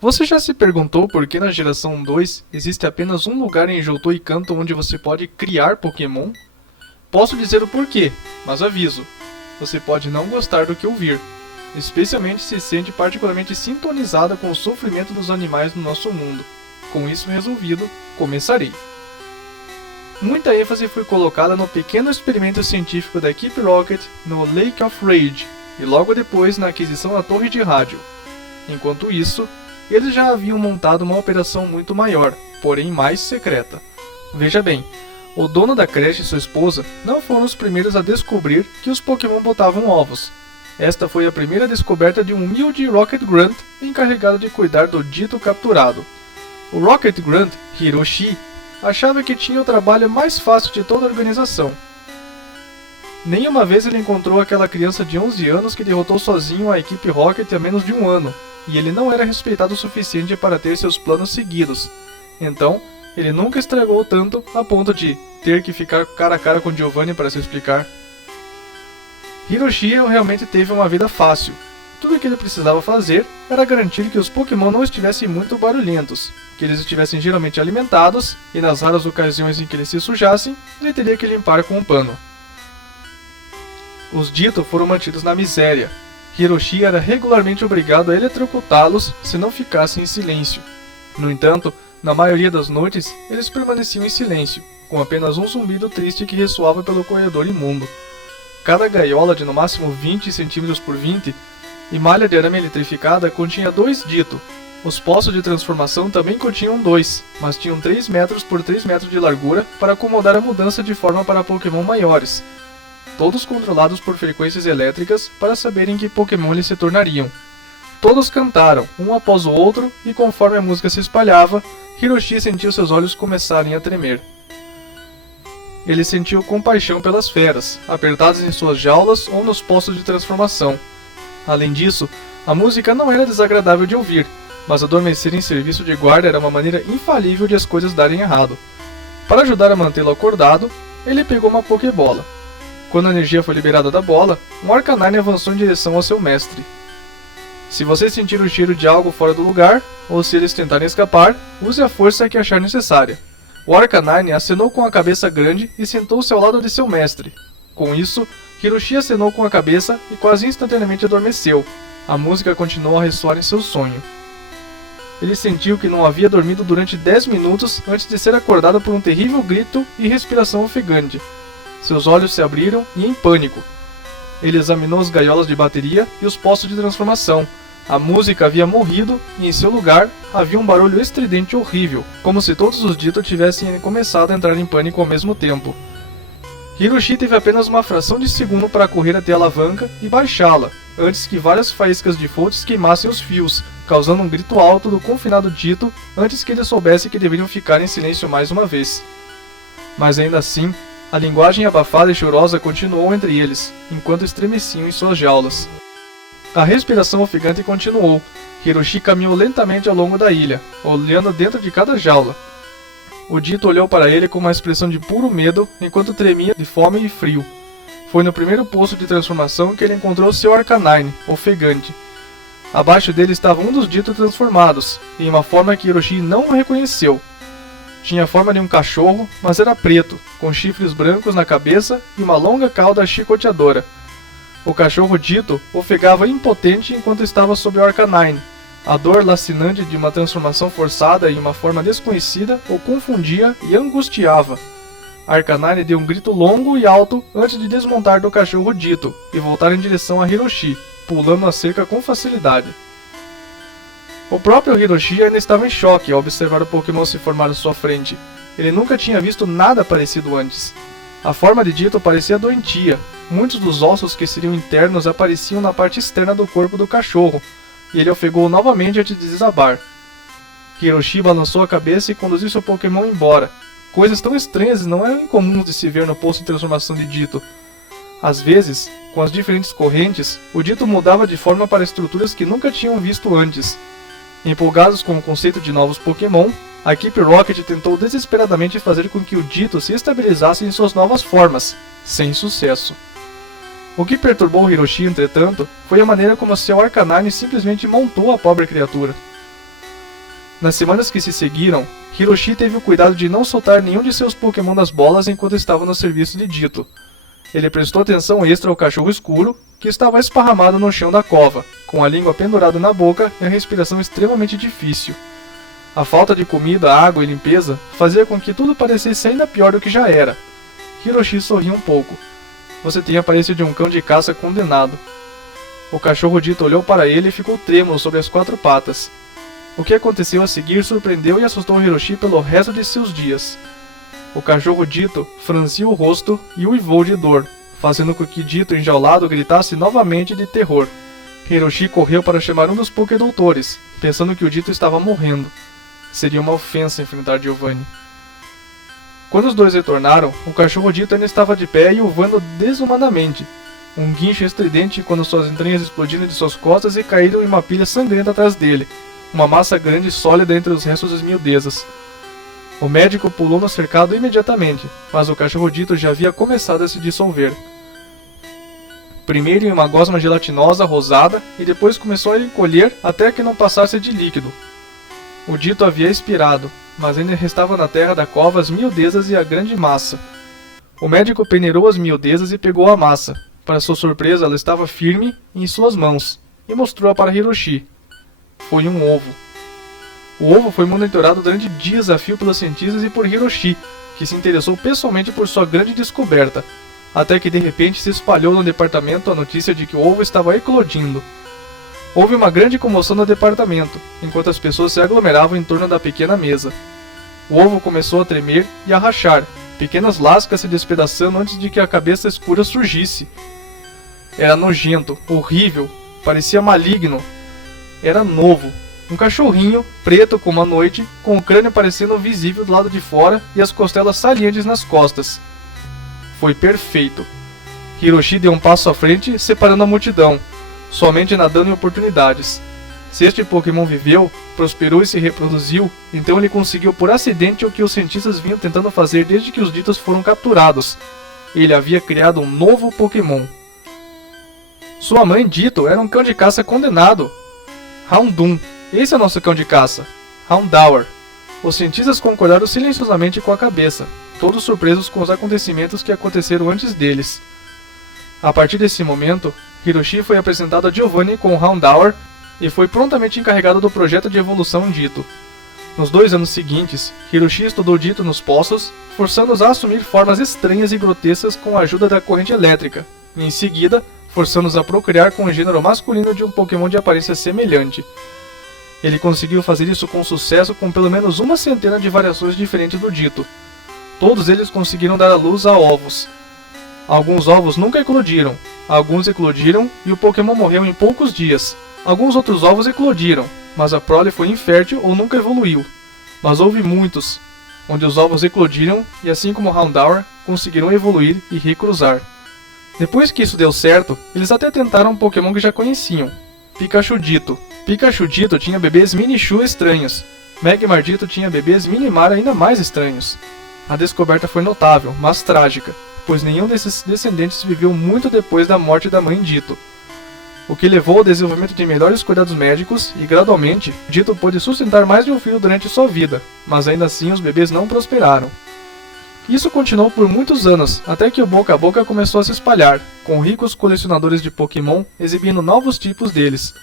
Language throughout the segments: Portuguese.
Você já se perguntou por que na geração 2 existe apenas um lugar em Johto e Kanto onde você pode criar Pokémon? Posso dizer o porquê, mas aviso, você pode não gostar do que ouvir, especialmente se sente particularmente sintonizada com o sofrimento dos animais no nosso mundo. Com isso resolvido, começarei. Muita ênfase foi colocada no pequeno experimento científico da equipe Rocket no Lake of Rage, e logo depois na aquisição da torre de rádio. Enquanto isso, eles já haviam montado uma operação muito maior, porém mais secreta. Veja bem, o dono da creche e sua esposa não foram os primeiros a descobrir que os Pokémon botavam ovos. Esta foi a primeira descoberta de um humilde Rocket Grunt encarregado de cuidar do dito capturado. O Rocket Grunt, Hiroshi, achava que tinha o trabalho mais fácil de toda a organização. Nenhuma vez ele encontrou aquela criança de 11 anos que derrotou sozinho a equipe Rocket há menos de um ano, e ele não era respeitado o suficiente para ter seus planos seguidos. Então, ele nunca estragou tanto a ponto de ter que ficar cara a cara com Giovanni para se explicar. Hiroshi realmente teve uma vida fácil. Tudo o que ele precisava fazer era garantir que os Pokémon não estivessem muito barulhentos, que eles estivessem geralmente alimentados, e nas raras ocasiões em que eles se sujassem, ele teria que limpar com um pano. Os Ditto foram mantidos na miséria. Hiroshi era regularmente obrigado a eletrocutá-los se não ficassem em silêncio. No entanto, na maioria das noites, eles permaneciam em silêncio, com apenas um zumbido triste que ressoava pelo corredor imundo. Cada gaiola de no máximo 20 cm por 20 e malha de arame eletrificada continha 2 Ditto. Os poços de transformação também continham 2, mas tinham 3 metros por 3 metros de largura para acomodar a mudança de forma para Pokémon maiores, todos controlados por frequências elétricas para saberem que Pokémon eles se tornariam. Todos cantaram, um após o outro, e conforme a música se espalhava, Hiroshi sentiu seus olhos começarem a tremer. Ele sentiu compaixão pelas feras, apertadas em suas jaulas ou nos poços de transformação. Além disso, a música não era desagradável de ouvir, mas adormecer em serviço de guarda era uma maneira infalível de as coisas darem errado. Para ajudar a mantê-lo acordado, ele pegou uma Pokébola. Quando a energia foi liberada da bola, um Arcanine avançou em direção ao seu mestre. Se você sentir o cheiro de algo fora do lugar, ou se eles tentarem escapar, use a força que achar necessária. O Arcanine acenou com a cabeça grande e sentou-se ao lado de seu mestre. Com isso, Hiroshi acenou com a cabeça e quase instantaneamente adormeceu. A música continuou a ressoar em seu sonho. Ele sentiu que não havia dormido durante 10 minutos antes de ser acordado por um terrível grito e respiração ofegante. Seus olhos se abriram e em pânico. Ele examinou as gaiolas de bateria e os postos de transformação. A música havia morrido e em seu lugar havia um barulho estridente horrível, como se todos os Ditto tivessem começado a entrar em pânico ao mesmo tempo. Hiroshi teve apenas uma fração de segundo para correr até a alavanca e baixá-la, antes que várias faíscas de Foltz queimassem os fios, causando um grito alto do confinado Ditto antes que ele soubesse que deveriam ficar em silêncio mais uma vez. Mas ainda assim, a linguagem abafada e chorosa continuou entre eles, enquanto estremeciam em suas jaulas. A respiração ofegante continuou. Hiroshi caminhou lentamente ao longo da ilha, olhando dentro de cada jaula. O Ditto olhou para ele com uma expressão de puro medo, enquanto tremia de fome e frio. Foi no primeiro poço de transformação que ele encontrou seu Arcanine, ofegante. Abaixo dele estava um dos Ditto transformados, em uma forma que Hiroshi não o reconheceu. Tinha a forma de um cachorro, mas era preto, com chifres brancos na cabeça e uma longa cauda chicoteadora. O cachorro Ditto ofegava impotente enquanto estava sob o Arcanine. A dor lacinante de uma transformação forçada em uma forma desconhecida o confundia e angustiava. Arcanine deu um grito longo e alto antes de desmontar do cachorro Ditto e voltar em direção a Hiroshi, pulando a cerca com facilidade. O próprio Hiroshi ainda estava em choque ao observar o Pokémon se formar à sua frente. Ele nunca tinha visto nada parecido antes. A forma de Ditto parecia doentia. Muitos dos ossos que seriam internos apareciam na parte externa do corpo do cachorro, e ele ofegou novamente antes de desabar. Hiroshi balançou a cabeça e conduziu seu Pokémon embora. Coisas tão estranhas não eram incomuns de se ver no poço de transformação de Ditto. Às vezes, com as diferentes correntes, o Ditto mudava de forma para estruturas que nunca tinham visto antes. Empolgados com o conceito de novos Pokémon, a equipe Rocket tentou desesperadamente fazer com que o Ditto se estabilizasse em suas novas formas, sem sucesso. O que perturbou Hiroshi, entretanto, foi a maneira como seu Arcanine simplesmente montou a pobre criatura. Nas semanas que se seguiram, Hiroshi teve o cuidado de não soltar nenhum de seus Pokémon das bolas enquanto estava no serviço de Ditto. Ele prestou atenção extra ao cachorro escuro, que estava esparramado no chão da cova, com a língua pendurada na boca e a respiração extremamente difícil. A falta de comida, água e limpeza fazia com que tudo parecesse ainda pior do que já era. Hiroshi sorriu um pouco. Você tem a aparência de um cão de caça condenado. O cachorro Ditto olhou para ele e ficou trêmulo sobre as 4 patas. O que aconteceu a seguir surpreendeu e assustou Hiroshi pelo resto de seus dias. O cachorro Ditto franziu o rosto e uivou de dor, fazendo com que Ditto enjaulado gritasse novamente de terror. Hiroshi correu para chamar um dos Pokédoutores, pensando que o Ditto estava morrendo. Seria uma ofensa enfrentar Giovanni. Quando os dois retornaram, o cachorro Ditto ainda estava de pé e uivando desumanamente. Um guincho estridente quando suas entranhas explodiram de suas costas e caíram em uma pilha sangrenta atrás dele, uma massa grande e sólida entre os restos das miudezas. O médico pulou no cercado imediatamente, mas o cachorro Ditto já havia começado a se dissolver. Primeiro em uma gosma gelatinosa rosada e depois começou a encolher até que não passasse de líquido. O Ditto havia expirado, mas ainda restava na terra da cova as miudezas e a grande massa. O médico peneirou as miudezas e pegou a massa. Para sua surpresa, ela estava firme em suas mãos e mostrou-a para Hiroshi. Foi um ovo. O ovo foi monitorado durante dias a fio pelos cientistas e por Hiroshi, que se interessou pessoalmente por sua grande descoberta, até que de repente se espalhou no departamento a notícia de que o ovo estava eclodindo. Houve uma grande comoção no departamento, enquanto as pessoas se aglomeravam em torno da pequena mesa. O ovo começou a tremer e a rachar, pequenas lascas se despedaçando antes de que a cabeça escura surgisse. Era nojento, horrível, parecia maligno. Era novo. Um cachorrinho, preto como a noite, com o crânio parecendo visível do lado de fora e as costelas salientes nas costas. Foi perfeito. Hiroshi deu um passo à frente, separando a multidão, somente nadando em oportunidades. Se este Pokémon viveu, prosperou e se reproduziu, então ele conseguiu por acidente o que os cientistas vinham tentando fazer desde que os Dittos foram capturados. Ele havia criado um novo Pokémon. Sua mãe, Ditto, era um cão de caça condenado. Houndoom. Esse é nosso cão de caça. Houndour. Os cientistas concordaram silenciosamente com a cabeça, todos surpresos com os acontecimentos que aconteceram antes deles. A partir desse momento, Hiroshi foi apresentado a Giovanni com o Houndour e foi prontamente encarregado do projeto de evolução Ditto. Nos 2 anos seguintes, Hiroshi estudou Ditto nos poços, forçando-os a assumir formas estranhas e grotescas com a ajuda da corrente elétrica, e em seguida, forçando-os a procriar com o gênero masculino de um Pokémon de aparência semelhante. Ele conseguiu fazer isso com sucesso com pelo menos uma centena de variações diferentes do Ditto. Todos eles conseguiram dar à luz a ovos. Alguns ovos nunca eclodiram, alguns eclodiram e o Pokémon morreu em poucos dias. Alguns outros ovos eclodiram, mas a prole foi infértil ou nunca evoluiu. Mas houve muitos, onde os ovos eclodiram e assim como Houndour, conseguiram evoluir e recruzar. Depois que isso deu certo, eles até tentaram um Pokémon que já conheciam, Pikachu Ditto. Pikachu Ditto tinha bebês Minichu estranhos. Magmar Ditto tinha bebês Minimar ainda mais estranhos. A descoberta foi notável, mas trágica, pois nenhum desses descendentes viveu muito depois da morte da mãe Ditto, o que levou ao desenvolvimento de melhores cuidados médicos e, gradualmente, Ditto pôde sustentar mais de um filho durante sua vida, mas ainda assim os bebês não prosperaram. Isso continuou por muitos anos, até que o boca a boca começou a se espalhar, com ricos colecionadores de Pokémon exibindo novos tipos deles.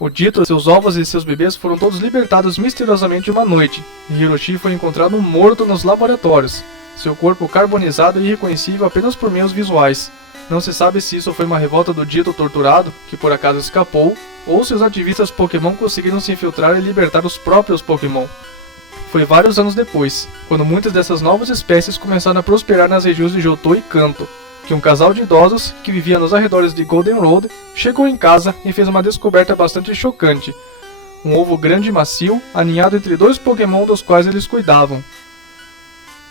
O Ditto, seus ovos e seus bebês foram todos libertados misteriosamente uma noite, e Hiroshi foi encontrado morto nos laboratórios, seu corpo carbonizado e irreconhecível apenas por meios visuais. Não se sabe se isso foi uma revolta do Ditto torturado, que por acaso escapou, ou se os ativistas Pokémon conseguiram se infiltrar e libertar os próprios Pokémon. Foi vários anos depois, quando muitas dessas novas espécies começaram a prosperar nas regiões de Johto e Kanto, que um casal de idosos, que vivia nos arredores de Golden Road, chegou em casa e fez uma descoberta bastante chocante. Um ovo grande e macio, aninhado entre 2 Pokémon dos quais eles cuidavam.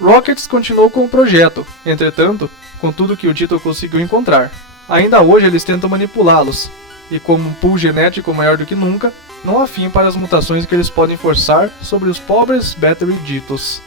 Rockets continuou com o projeto, entretanto, com tudo que o Ditto conseguiu encontrar. Ainda hoje eles tentam manipulá-los, e como um pool genético maior do que nunca, não há fim para as mutações que eles podem forçar sobre os pobres Battery Dittos.